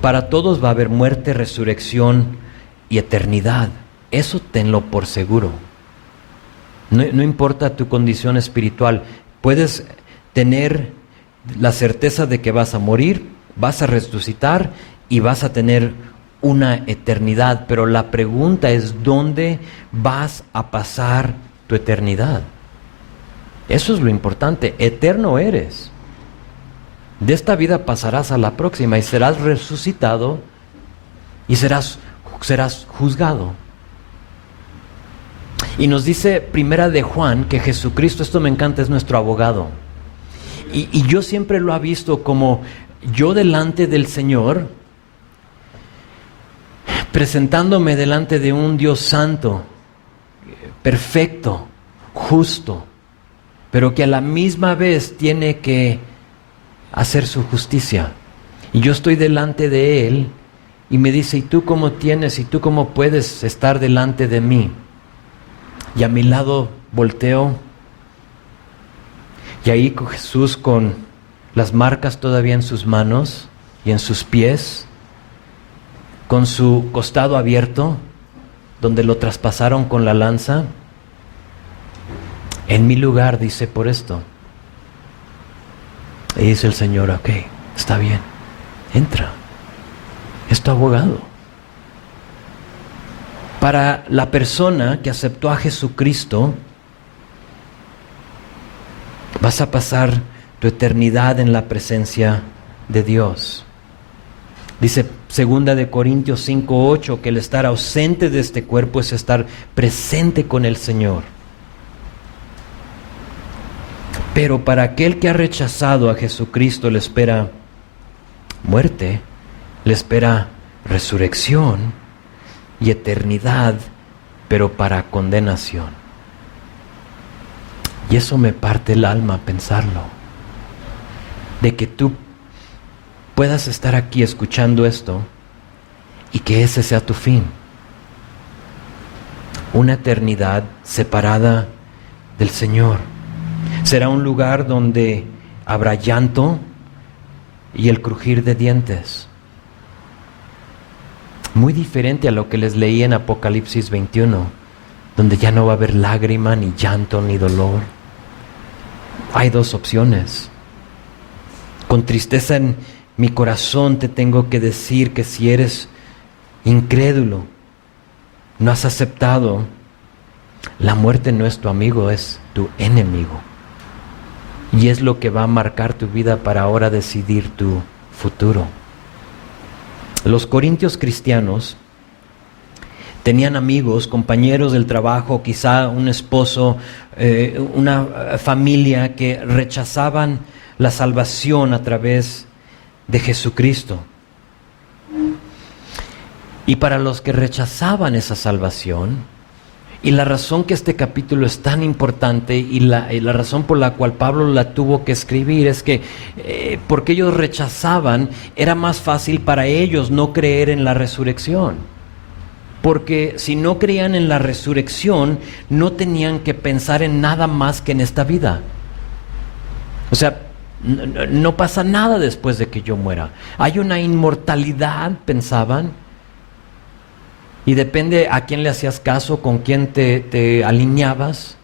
Para todos va a haber muerte, resurrección y eternidad. Eso tenlo por seguro. No importa tu condición espiritual, puedes tener la certeza de que vas a morir, vas a resucitar y vas a tener una eternidad. Pero la pregunta es, ¿dónde vas a pasar tu eternidad? Eso es lo importante. Eterno eres. De esta vida pasarás a la próxima y serás resucitado y serás juzgado. Y nos dice Primera de Juan que Jesucristo, esto me encanta, es nuestro abogado. Y yo siempre lo he visto como yo delante del Señor, presentándome delante de un Dios santo, perfecto, justo, pero que a la misma vez tiene que hacer su justicia. Y yo estoy delante de Él y me dice, ¿y tú cómo tienes? ¿Y tú cómo puedes estar delante de mí? Y a mi lado volteo y ahí Jesús con las marcas todavía en sus manos y en sus pies, con su costado abierto, donde lo traspasaron con la lanza. En mi lugar, dice, por esto. Y dice el Señor, ok, está bien, entra, es tu abogado. Para la persona que aceptó a Jesucristo, vas a pasar tu eternidad en la presencia de Dios. Dice 2 Corintios 5:8 que el estar ausente de este cuerpo es estar presente con el Señor. Pero para aquel que ha rechazado a Jesucristo le espera muerte, le espera resurrección y eternidad, pero para condenación. Y eso me parte el alma pensarlo, de que tú puedas estar aquí escuchando esto y que ese sea tu fin. Una eternidad separada del Señor. Será un lugar donde habrá llanto y el crujir de dientes. Muy diferente a lo que les leí en Apocalipsis 21, donde ya no va a haber lágrima, ni llanto, ni dolor. Hay dos opciones. Con tristeza en mi corazón te tengo que decir que si eres incrédulo, no has aceptado, la muerte no es tu amigo, es tu enemigo. Y es lo que va a marcar tu vida para ahora decidir tu futuro. Los corintios cristianos tenían amigos, compañeros del trabajo, quizá un esposo, una familia que rechazaban la salvación a través de Jesucristo. Y para los que rechazaban esa salvación, y la razón que este capítulo es tan importante y la razón por la cual Pablo la tuvo que escribir es que porque ellos rechazaban, era más fácil para ellos no creer en la resurrección. Porque si no creían en la resurrección, no tenían que pensar en nada más que en esta vida. O sea, no pasa nada después de que yo muera. Hay una inmortalidad, pensaban. Y depende a quién le hacías caso, con quién te alineabas,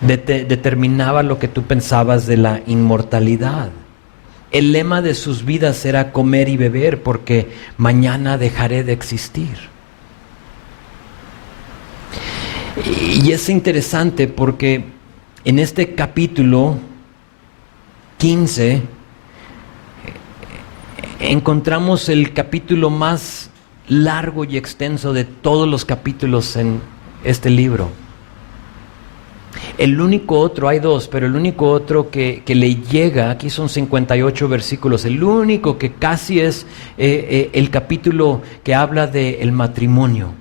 determinaba lo que tú pensabas de la inmortalidad. El lema de sus vidas era comer y beber, porque mañana dejaré de existir. Y es interesante porque en este capítulo 15 encontramos el capítulo más largo y extenso de todos los capítulos en este libro. El único otro, hay dos, pero el único otro que le llega, aquí son 58 versículos, el único que casi es el capítulo que habla del matrimonio.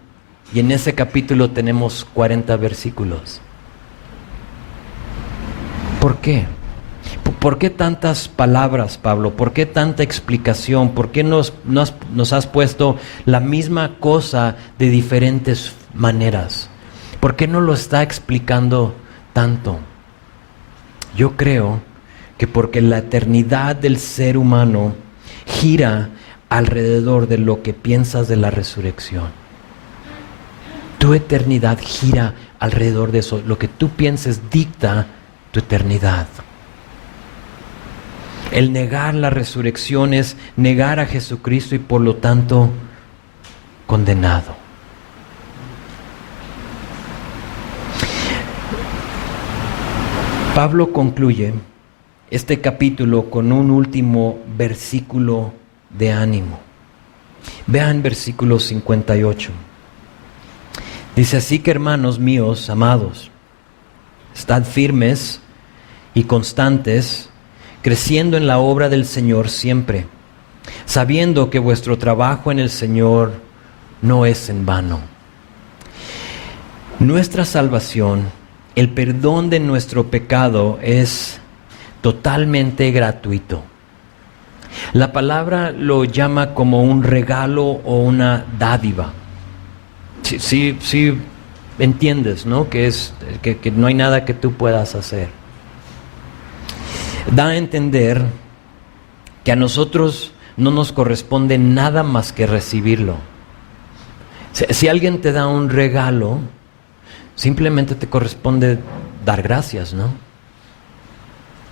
Y en ese capítulo tenemos 40 versículos. ¿Por qué? ¿Por qué tantas palabras, Pablo? ¿Por qué tanta explicación? ¿Por qué nos has puesto la misma cosa de diferentes maneras? ¿Por qué no lo está explicando tanto? Yo creo que porque la eternidad del ser humano gira alrededor de lo que piensas de la resurrección. Tu eternidad gira alrededor de eso. Lo que tú pienses dicta tu eternidad. El negar la resurrección es negar a Jesucristo y por lo tanto condenado. Pablo concluye este capítulo con un último versículo de ánimo. Vean versículo 58. Dice: así que, hermanos míos, amados, estad firmes y constantes, creciendo en la obra del Señor siempre, sabiendo que vuestro trabajo en el Señor no es en vano. Nuestra salvación, el perdón de nuestro pecado, es totalmente gratuito. La palabra lo llama como un regalo o una dádiva. Sí, entiendes, ¿no? Que no hay nada que tú puedas hacer. Da a entender que a nosotros no nos corresponde nada más que recibirlo. Si alguien te da un regalo, simplemente te corresponde dar gracias, ¿no?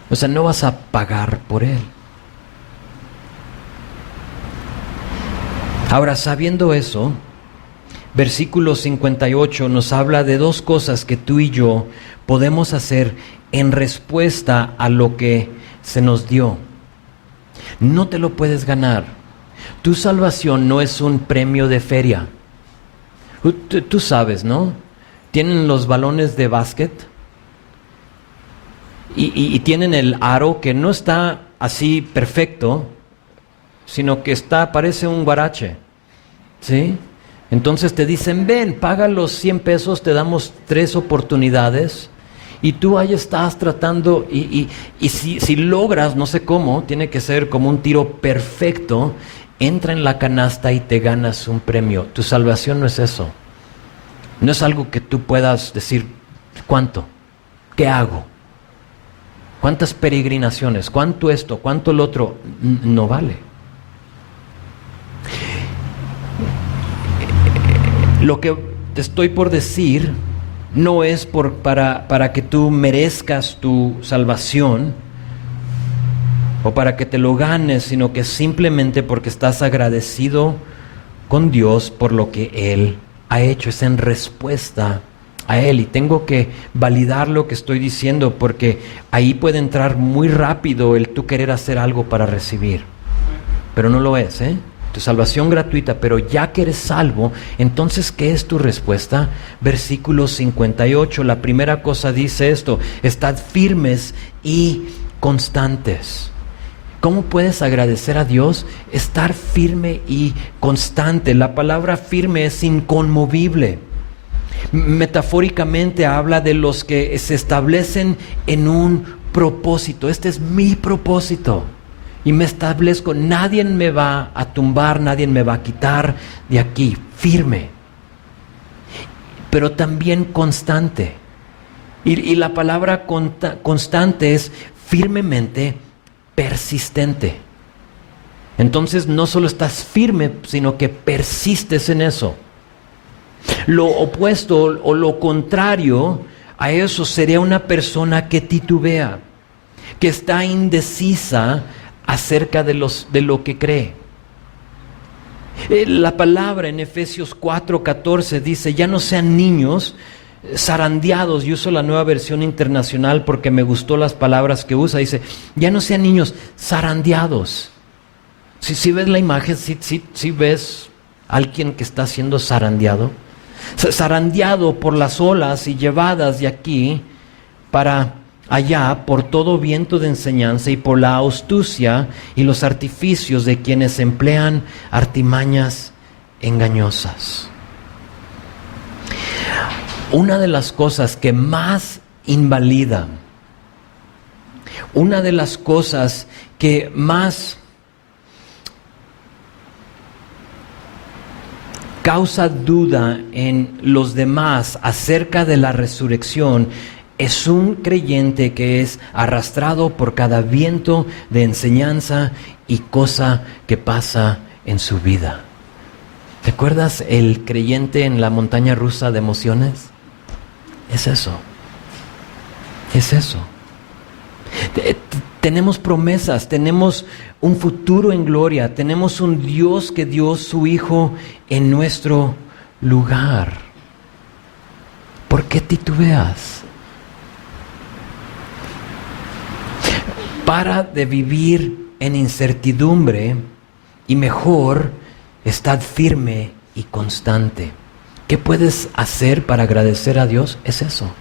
O sea, no vas a pagar por él. Ahora, sabiendo eso, versículo 58 nos habla de dos cosas que tú y yo podemos hacer en respuesta a lo que se nos dio. No te lo puedes ganar. Tu salvación no es un premio de feria. Tú sabes, ¿no? Tienen los balones de básquet y tienen el aro que no está así perfecto, sino que parece un guarache, ¿sí? Entonces te dicen, ven, paga los 100 pesos, te damos 3 oportunidades, y tú ahí estás tratando, y si logras, no sé cómo, tiene que ser como un tiro perfecto, entra en la canasta y te ganas un premio. Tu salvación no es eso. No es algo que tú puedas decir, ¿cuánto? ¿Qué hago? ¿Cuántas peregrinaciones? ¿Cuánto esto? ¿Cuánto el otro? No vale. Lo que te estoy por decir no es para que tú merezcas tu salvación o para que te lo ganes, sino que simplemente porque estás agradecido con Dios por lo que Él ha hecho. Es en respuesta a Él. Y tengo que validar lo que estoy diciendo, porque ahí puede entrar muy rápido el tú querer hacer algo para recibir. Pero no lo es, ¿eh? Tu salvación gratuita, pero ya que eres salvo, entonces, ¿qué es tu respuesta? Versículo 58, la primera cosa dice esto: estad firmes y constantes. ¿Cómo puedes agradecer a Dios? Estar firme y constante. La palabra firme es inconmovible. Metafóricamente habla de los que se establecen en un propósito. Este es mi propósito y me establezco. Nadie me va a tumbar, nadie me va a quitar de aquí. Firme, pero también constante. Y la palabra constante es firmemente persistente. Entonces no solo estás firme, sino que persistes en eso. Lo opuesto o lo contrario a eso sería una persona que titubea, que está indecisa acerca de lo que cree. La palabra en Efesios 4:14 dice: ya no sean niños zarandeados. Yo uso la Nueva Versión Internacional porque me gustó las palabras que usa. Dice: ya no sean niños zarandeados. Si ves la imagen, si ves a alguien que está siendo zarandeado por las olas y llevadas de aquí para allá por todo viento de enseñanza y por la astucia y los artificios de quienes emplean artimañas engañosas. Una de las cosas que más invalida, una de las cosas que más causa duda en los demás acerca de la resurrección es un creyente que es arrastrado por cada viento de enseñanza y cosa que pasa en su vida. ¿Te acuerdas el creyente en la montaña rusa de emociones? Es eso. Es eso. Tenemos promesas, tenemos un futuro en gloria, tenemos un Dios que dio su Hijo en nuestro lugar. ¿Por qué titubeas? Para de vivir en incertidumbre y mejor estad firme y constante. ¿Qué puedes hacer para agradecer a Dios? Es eso.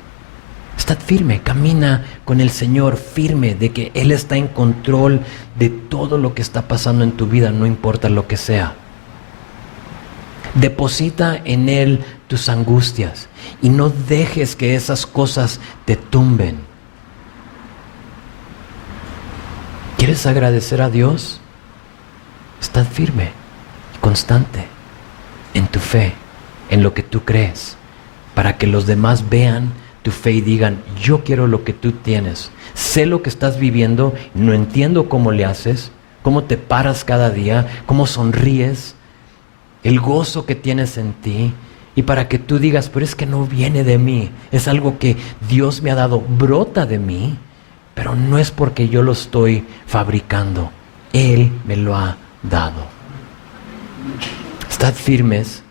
Estad firme, camina con el Señor firme de que Él está en control de todo lo que está pasando en tu vida, no importa lo que sea. Deposita en Él tus angustias y no dejes que esas cosas te tumben. ¿Quieres agradecer a Dios? Estad firme y constante en tu fe, en lo que tú crees, para que los demás vean tu fe y digan: yo quiero lo que tú tienes, sé lo que estás viviendo, no entiendo cómo le haces, cómo te paras cada día, cómo sonríes, el gozo que tienes en ti, y para que tú digas: pero es que no viene de mí, es algo que Dios me ha dado, brota de mí, pero no es porque yo lo estoy fabricando, Él me lo ha dado. Estad firmes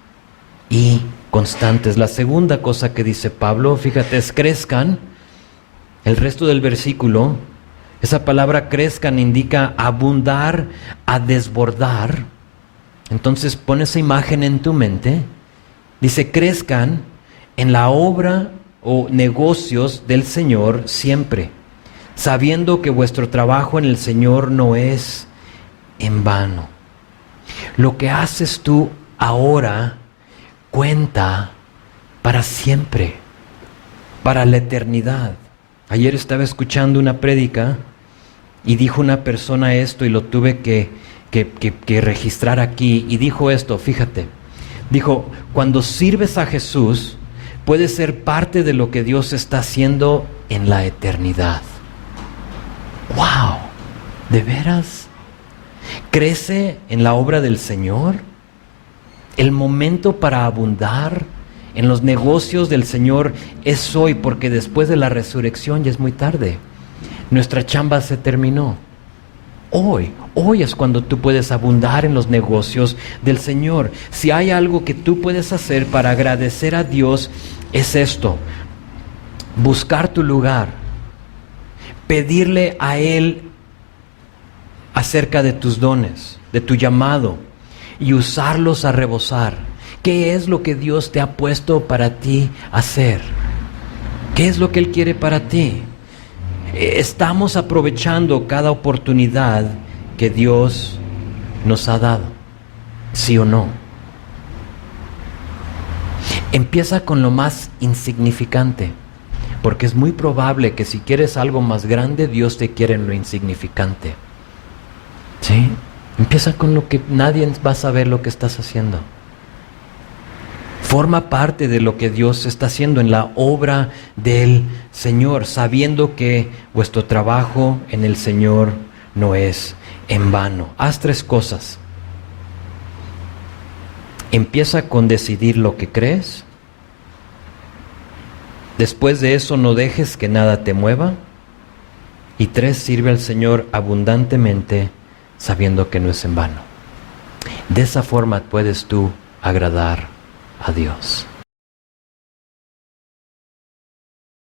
y constantes. La segunda cosa que dice Pablo, fíjate, es crezcan. El resto del versículo Esa palabra crezcan indica abundar, a desbordar. Entonces pon esa imagen en tu mente. Dice, crezcan en la obra o negocios del Señor siempre, sabiendo que vuestro trabajo en el Señor no es en vano. Lo que haces tú ahora cuenta para siempre, para la eternidad. Ayer estaba escuchando una prédica y dijo una persona esto y lo tuve que registrar aquí. Y dijo esto, fíjate, dijo, cuando sirves a Jesús, puedes ser parte de lo que Dios está haciendo en la eternidad. ¡Wow! ¿De veras? ¿Crece en la obra del Señor? El momento para abundar en los negocios del Señor es hoy, porque después de la resurrección ya es muy tarde. Nuestra chamba se terminó. Hoy es cuando tú puedes abundar en los negocios del Señor. Si hay algo que tú puedes hacer para agradecer a Dios, es esto: buscar tu lugar, pedirle a Él acerca de tus dones, de tu llamado, y usarlos a rebosar. ¿Qué es lo que Dios te ha puesto para ti hacer? ¿Qué es lo que Él quiere para ti? Estamos aprovechando cada oportunidad que Dios nos ha dado, ¿sí o no? Empieza con lo más insignificante, porque es muy probable que si quieres algo más grande, Dios te quiere en lo insignificante. ¿Sí? Empieza con lo que nadie va a saber lo que estás haciendo. Forma parte de lo que Dios está haciendo en la obra del Señor, sabiendo que vuestro trabajo en el Señor no es en vano. Haz 3 cosas. Empieza con decidir lo que crees. Después de eso, no dejes que nada te mueva. Y 3, sirve al Señor abundantemente, sabiendo que no es en vano. De esa forma puedes tú agradar a Dios.